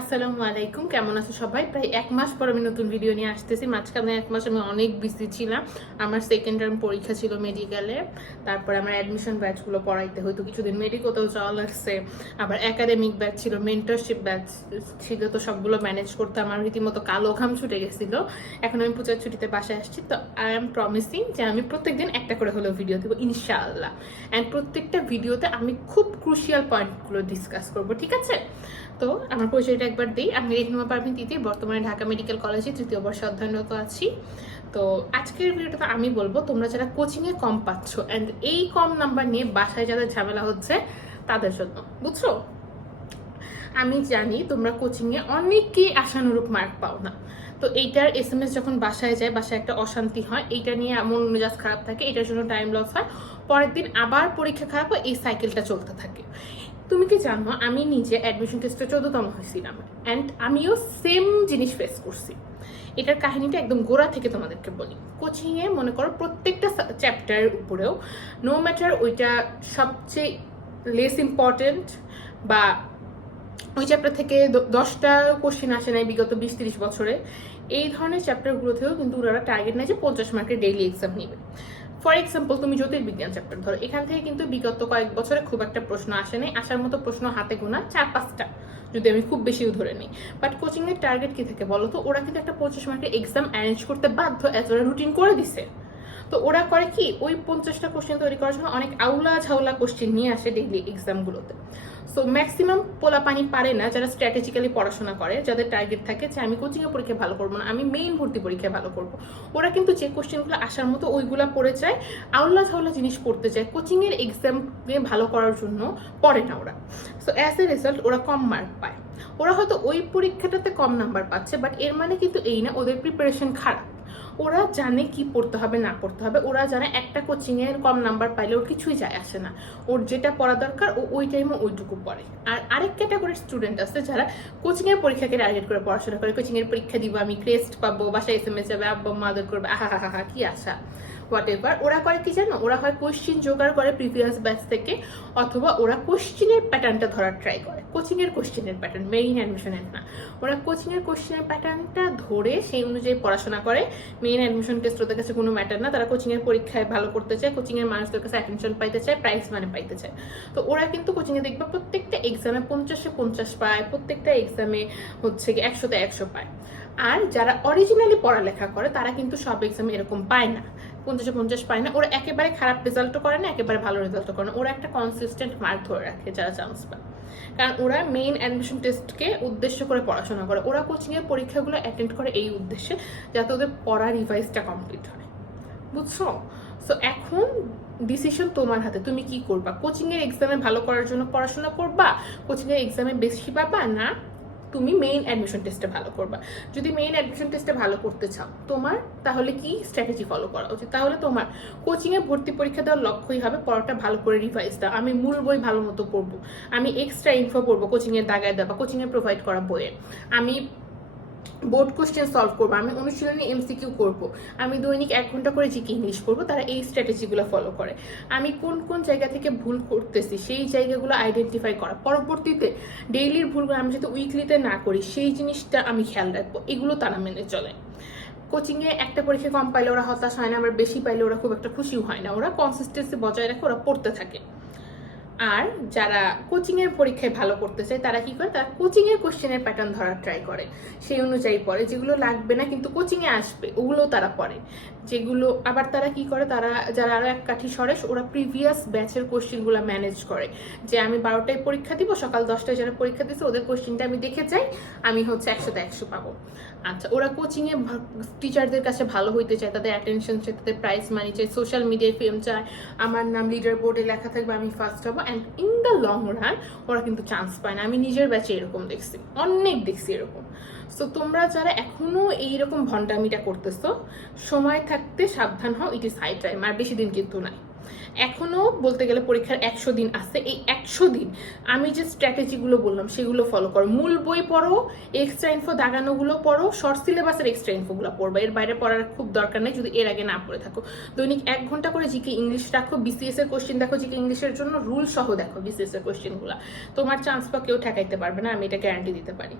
আসসালামু আলাইকুম, কেমন আছো সবাই? প্রায় এক মাস পর আমি নতুন ভিডিও নিয়ে আসতেছি। মাঝখানে এক মাস আমি অনেক বিজি ছিলাম। আমার সেকেন্ড টার্ম পরীক্ষা ছিল মেডিকেলে তারপর আমার অ্যাডমিশন ব্যাচগুলো পড়াইতে হয়তো কিছুদিন মেডিকোতেও যাওয়া লাগছে। আবার একাডেমিক ব্যাচ ছিল মেন্টরশিপ ব্যাচ ছিল। তো সবগুলো ম্যানেজ করতে আমার রীতিমতো কালো ঘাম ছুটে গেছিল। এখন আমি পূজার ছুটিতে বাসায় আসছি। তো আই এম প্রমিসিং যে আমি প্রত্যেকদিন একটা করে হলেও ভিডিও দেবো, ইনশাআল্লাহ। অ্যান্ড প্রত্যেকটা ভিডিওতে আমি খুব ক্রুশিয়াল পয়েন্টগুলো ডিসকাস করব, ঠিক আছে? তো আমার পরিচয়টা একবার দিই। আমি রেহনুমা পারভিন তিতি বর্তমানে ঢাকা মেডিকেল কলেজে তৃতীয় বর্ষে অধ্যয়নরত আছি। তো আজকের ভিডিওটা আমি বলব, তোমরা যারা কোচিংয়ে কম পাচ্ছ অ্যান্ড এই কম নাম্বার নিয়ে বাসায় যাদের ঝামেলা হচ্ছে তাদের জন্য, বুঝছ? আমি জানি তোমরা কোচিংয়ে অনেকেই আশানুরূপ মার্ক পাও না। তো এইটার এস এম এস যখন বাসায় যায়, বাসায় একটা অশান্তি হয়, এইটা নিয়ে এমন মেজাজ খারাপ থাকে, এটার জন্য টাইম লস হয়। পরের দিন আবার পরীক্ষা খারাপ হয়, এই সাইকেলটা চলতে থাকে। তুমি কি জানো, আমি নিজে অ্যাডমিশন টেস্টে চোদ্দতম হয়েছিলাম অ্যান্ড আমিও সেম জিনিস ফেস করছি। এটার কাহিনীটা একদম গোড়া থেকে তোমাদেরকে বলি। কোচিংয়ে মনে করো প্রত্যেকটা চ্যাপ্টারের উপরেও নো ম্যাটার ওইটা সবচেয়ে লেস ইম্পর্টেন্ট বা ওই চ্যাপ্টার থেকে দশটা কোশ্চেন আসে নাই বিগত বিশ তিরিশ বছরে, এই ধরনের চ্যাপ্টারগুলোতেও কিন্তু ওরা টার্গেট নেয় যে পঞ্চাশ মার্কের ডেইলি এক্সাম নেবে। ফর এক্সাম্পল তুমি জ্যোতির্বিজ্ঞান চ্যাপ্টার ধরো। এখান থেকে কিন্তু বিগত কয়েক বছরে খুব একটা প্রশ্ন আসে নাই। আসার মতো প্রশ্ন হাতে গোনা চার, পাঁচটা, যদি আমি খুব বেশিও ধরে নিই। বাট কোচিংয়ের টার্গেট কি থাকে বলো তো ওরা কিন্তু একটা পঁচিশ মার্কের এক্সাম অ্যারেঞ্জ করতে বাধ্য, এতটা রুটিন করে দিছে। তো ওরা করে কি, ওই পঞ্চাশটা কোশ্চেন তৈরি করার জন্য অনেক আউলা ঝাউলা কোশ্চেন নিয়ে আসে ডেইলি এক্সামগুলোতে সো ম্যাক্সিমাম পোলাপানি পারে না যারা স্ট্র্যাটেজিক্যালি পড়াশোনা করে, যাদের টার্গেট থাকে যে আমি কোচিংয়ে পরীক্ষা ভালো করব না, আমি মেইন ভর্তি পরীক্ষায় ভালো করব। ওরা কিন্তু যে কোশ্চেনগুলো আসার মতো ওইগুলা পড়ে যায়, আউলা ঝাউলা জিনিস পড়তে চায় কোচিংয়ের এক্সামে ভালো করার জন্য পড়ে না ওরা। সো অ্যাজ এ রেজাল্ট ওরা কম মার্ক পায়। ওরা হয়তো ওই পরীক্ষাটাতে কম নাম্বার পাচ্ছে বাট এর মানে কিন্তু এই না, ওদের প্রিপারেশন খারাপ। ওরা জানে কি পড়তে হবে, না পড়তে হবে। ওরা জানে একটা কোচিং এর কম নাম্বার পাইলে ওর কিছুই যায় আসে না। ওর যেটা পড়া দরকার, ও ওই টাইমে ওইটুকু পড়ে। আর আরেক ক্যাটাগরির স্টুডেন্ট আছে যারা কোচিং এর পরীক্ষাকে টার্গেট করে পড়াশোনা করে। কোচিং এর পরীক্ষা দিব, আমি ক্রেস্ট পাবো, বাসায় এস এম এস যাবে, আব্বা মাদার করবে, আহা হা হা, কি আশা। হোয়াট এভার ওরা করে কি জানো? ওরা হয় কোশ্চিন জোগাড় করে প্রিভিয়াস ব্যাচ থেকে, অথবা ওরা কোশ্চিনের প্যাটার্নটা ধরার ট্রাই করে। কোচিং এর কোশ্চিনের প্যাটার্ন মেইন অ্যাডমিশনের না। ওরা কোচিং এর কোশ্চিনের প্যাটার্নটা ধরে সেই অনুযায়ী পড়াশোনা করে। মেইন অ্যাডমিশন টেস্ট ওদের কাছে কোনো ম্যাটার না। তারা কোচিং এর পরীক্ষায় ভালো করতে চায় কোচিং এর মানুষদের কাছে অ্যাটেনশন পাইতে চায় প্রাইস মানে পাইতে চায়। তো ওরা কিন্তু কোচিং এ দেখবে প্রত্যেকটা এক্সামে পঞ্চাশে পঞ্চাশ পায়, প্রত্যেকটা এক্সামে হচ্ছে কি একশোতে একশো পায়। আর যারা অরিজিনালি পড়ালেখা করে, তারা কিন্তু সব এক্সামে এরকম পায় না। পঞ্চাশে পঞ্চাশ পায় না। ওরা একেবারে খারাপ রেজাল্টও করে না, একেবারে ভালো রেজাল্টও করে না। ওরা একটা কনসিস্টেন্ট মার্ক ধরে রাখে যারা চান্স পায়। কারণ ওরা মেইন অ্যাডমিশন টেস্টকে উদ্দেশ্য করে পড়াশোনা করে। ওরা কোচিংয়ের পরীক্ষাগুলো অ্যাটেন্ড করে এই উদ্দেশ্যে, যাতে ওদের পড়া রিভাইজটা কমপ্লিট হয়। বুঝছ? সো এখন ডিসিশন তোমার হাতে। তুমি কি করবা? কোচিং এর এক্সামে ভালো করার জন্য পড়াশোনা করবা? কোচিং এর এক্সামে বেশি পাবা? না? তুমি মেইন অ্যাডমিশন টেস্টে ভালো করবা। যদি মেইন অ্যাডমিশন টেস্টে ভালো করতে চাও, তোমার তাহলে কি স্ট্র্যাটেজি ফলো করা উচিত? তাহলে তোমার কোচিংয়ে ভর্তি পরীক্ষা দেওয়ার লক্ষ্যই হবে পড়াটা ভালো করে রিভাইজ দাও আমি মূল বই ভালো মতো পড়ব। আমি এক্সট্রা ইনফো পড়ব কোচিংয়ের দাগায় দেওয়া বা কোচিংয়ে প্রোভাইড করা বইয়ে। আমি বোর্ড কোশ্চেন সলভ করব। আমি অনুশীলনী এমসিকিউ করব। আমি দৈনিক এক ঘণ্টা করে জিকে ইংলিশ করব তারা এই স্ট্র্যাটেজিগুলো ফলো করে। আমি কোন কোন জায়গা থেকে ভুল করতেছি, সেই জায়গাগুলো আইডেন্টিফাই করা। পরবর্তীতে ডেইলির ভুলগুলো আমি যাতে উইকলিতে না করি, সেই জিনিসটা আমি খেয়াল রাখব। এগুলো তারা মেনে চলে। কোচিংয়ে একটা পরীক্ষা কম পাইলে ওরা হতাশ হয় না, আবার বেশি পাইলে ওরা খুব একটা খুশিও হয় না। ওরা কনসিস্টেন্সি বজায় রাখে ওরা পড়তে থাকে। আর যারা কোচিং এর পরীক্ষায় ভালো করতে চায়, তারা কি করে? তারা কোচিং এর কোশ্চেনের প্যাটার্ন ধরার ট্রাই করে। সেই অনুযায়ী পড়ে। যেগুলো লাগবে না, কিন্তু কোচিং এ আসবে, ওগুলো তারা পড়ে। যেগুলো আবার তারা কি করে? তারা, যারা আরও এক কাঠি সরেস ওরা প্রিভিয়াস ব্যাচের কোশ্চেনগুলো ম্যানেজ করে। যে আমি বারোটায় পরীক্ষা দিব, সকাল দশটায় যারা পরীক্ষা দিচ্ছে ওদের কোশ্চেনটা আমি দেখে যাই, আমি হচ্ছে একশোতে একশো পাবো। আচ্ছা ওরা কোচিং এ টিচারদের কাছে ভালো হইতে চায়, তাদের অ্যাটেনশন চায়, তাদের প্রাইজ মানি চায় সোশ্যাল মিডিয়ায় ফেম চায়, আমার নাম লিডার বোর্ডে লেখা থাকবে, আমি ফার্স্ট হব। And in the long run ওরা কিন্তু চান্স পায় না। আমি নিজের ব্যাচে এরকম দেখছি। অনেক দেখছি এরকম। সো তোমরা যারা এখনও এইরকম ভণ্ডামিটা করতেছো, সময় থাকতে সাবধান হও ইট ইজ হাই টাইম আর বেশি দিন কিন্তু নাই। এখনও বলতে গেলে পরীক্ষার একশো দিন আছে। এই একশো দিন আমি যে স্ট্র্যাটেজিগুলো বললাম সেগুলো ফলো করো। মূল বই পড়ো এক্সট্রা ইনফো দাগানোগুলো পড়ো শর্ট সিলেবাসের এক্সট্রা ইনফোগুলো পড়বে। এর বাইরে পড়ার খুব দরকার নেই যদি এর আগে না পড়ে থাকো। দৈনিক এক ঘণ্টা করে জিকে ইংলিশ রাখো বিসিএস এর কোশ্চেন দেখো জিকে ইংলিশের জন্য রুল সহ দেখো বিসিএস এর কোশ্চেনগুলো তোমার চান্স পা কেউ ঠেকাইতে পারবে না, আমি এটা গ্যারান্টি দিতে পারি।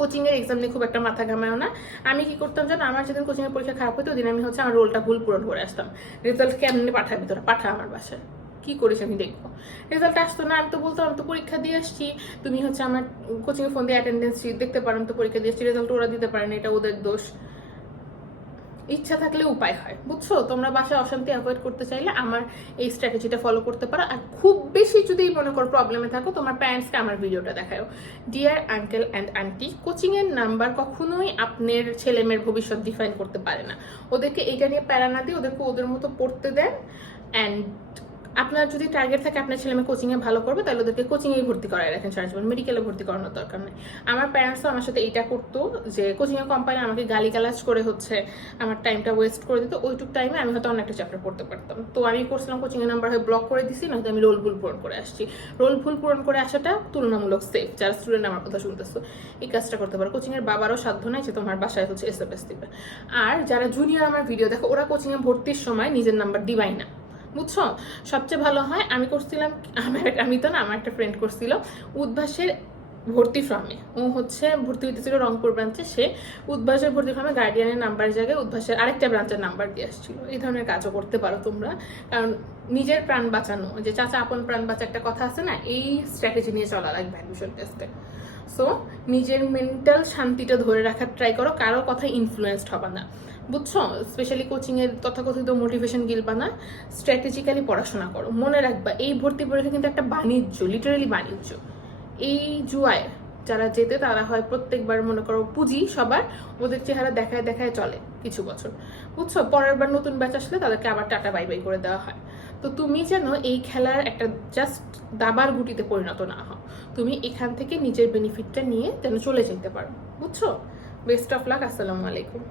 কোচিং এর এক্সাম নিয়ে খুব একটা মাথা ঘামায়ও না। আমি কি করতাম জানো? আমার যেদিন কোচিংয়ের পরীক্ষা খারাপ হতো ওদিন আমি হচ্ছে আমার রোলটা ভুল পূরণ করে আসতাম। রেজাল্ট কেমনি পাঠাবি তোরা পাঠা আমার বাসায়। কি করিস আমি দেখব। রেজাল্ট আসতো না, আমি তো বলতো আমি তো পরীক্ষা দিয়ে আসছি। তুমি হচ্ছে আমার কোচিং এ ফোন দিয়ে অ্যাটেন্ডেন্স দেখতে পারো তো পরীক্ষা দিয়ে আসছি। রেজাল্ট ওরা দিতে পারে না, এটা ওদের দোষ। ইচ্ছা থাকলে উপায় হয়। বুঝছ? তোমরা বাসায় অশান্তি অ্যাভয়েড করতে চাইলে আমার এই স্ট্র্যাটেজিটা ফলো করতে পারো। আর খুব বেশি যদি মনে করো প্রবলেমে থাকো, তোমার প্যারেন্টসকে আমার ভিডিওটা দেখাও ডিয়ার আঙ্কেল অ্যান্ড আন্টি কোচিংয়ের নাম্বার কখনোই আপনার ছেলেমেয়ের ভবিষ্যৎ ডিফাইন করতে পারে না। ওদেরকে এইটা নিয়ে প্যারা না দিয়ে ওদেরকে ওদের মতো পড়তে দেন। অ্যান্ড আপনার যদি টার্গেট থাকে, আপনার ছেলে মেয়ে কোচিংয়ে ভালো করবে, তাহলে ওদেরকে কোচিংয়েই ভর্তি করায় রাখেন, সারা জীবন মেডিকেলে ভর্তি করানোর দরকার নেই। আমার প্যারেন্টসও আমার সাথে এইটা করতো, যে কোচিংয়ে কোম্পানি আমাকে গালি গালাজ করে হচ্ছে, আমার টাইমটা ওয়েস্ট করে দিত, ওইটুক টাইমে আমি হয়তো অনেকটা চ্যাপ্টার পড়তে পারতাম। তো আমি করছিলাম কোচিংয়ের নাম্বার হয়ে ব্লক করে দিছি নয়তো আমি রোল ভুল পূরণ করে আসছি। রোল ভুল পূরণ করে আসাটা তুলনামূলক সেফ যারা স্টুডেন্ট আমার কথা শুনতেছো, এই কাজটা করতে পারো। কোচিংয়ের বাবারও সাধ্য নাই যে তোমার বাসায় হচ্ছে এস দিবে। আর যারা জুনিয়র আমার ভিডিও দেখো, ওরা কোচিংয়ে ভর্তির সময় নিজের নাম্বার দিবাই না। বুঝছ? সবচেয়ে ভালো হয়, আমি করছিলাম আমার আমি তো না, আমার একটা ফ্রেন্ড করছিল, উদ্ভাসের ভর্তি ফর্মে ও হচ্ছে ভর্তি হইতেছিল রংপুর ব্রাঞ্চে সে উদ্ভাসের ভর্তি ফর্মে গার্ডিয়ানের নাম্বার জায়গায় উদ্ভাসের আরেকটা ব্রাঞ্চের নাম্বার দিয়ে আসছিল। এই ধরনের কাজও করতে পারো তোমরা। কারণ নিজের প্রাণ বাঁচানো যে চাচা আপন প্রাণ বাঁচা একটা কথা আছে না, এই স্ট্র্যাটেজি নিয়ে চলা লাগবে অ্যাডমিশন টেস্টে সো নিজের মেন্টাল শান্তিটা ধরে রাখার ট্রাই করো, কারও কথা ইনফ্লুয়েসড হবা না। বুঝছ? স্পেশালি কোচিং এর তথাকথিত মোটিভেশন গিলবা না স্ট্র্যাটেজিক্যালি পড়াশোনা করো। মনে রাখবা, এই ভর্তি পরীক্ষা কিন্তু একটা বাণিজ্য লিটারালি বাণিজ্য। এই জুয়ায় যারা যেতে তারা হয় প্রত্যেকবার, মনে করো, পুঁজি সবার, ওদের চেহারা দেখায় দেখায় চলে কিছু বছর। বুঝছ? পরের বার নতুন ব্যাচ আসলে তাদেরকে আবার টাটা বাই বাই করে দেওয়া হয়। তো তুমি যেন এই খেলার একটা জাস্ট দাবার গুটিতে পরিণত না হও। তুমি এখান থেকে নিজের বেনিফিটটা নিয়ে যেন চলে যেতে পারো। বুঝছ? বেস্ট অফ লাক আসসালামু আলাইকুম।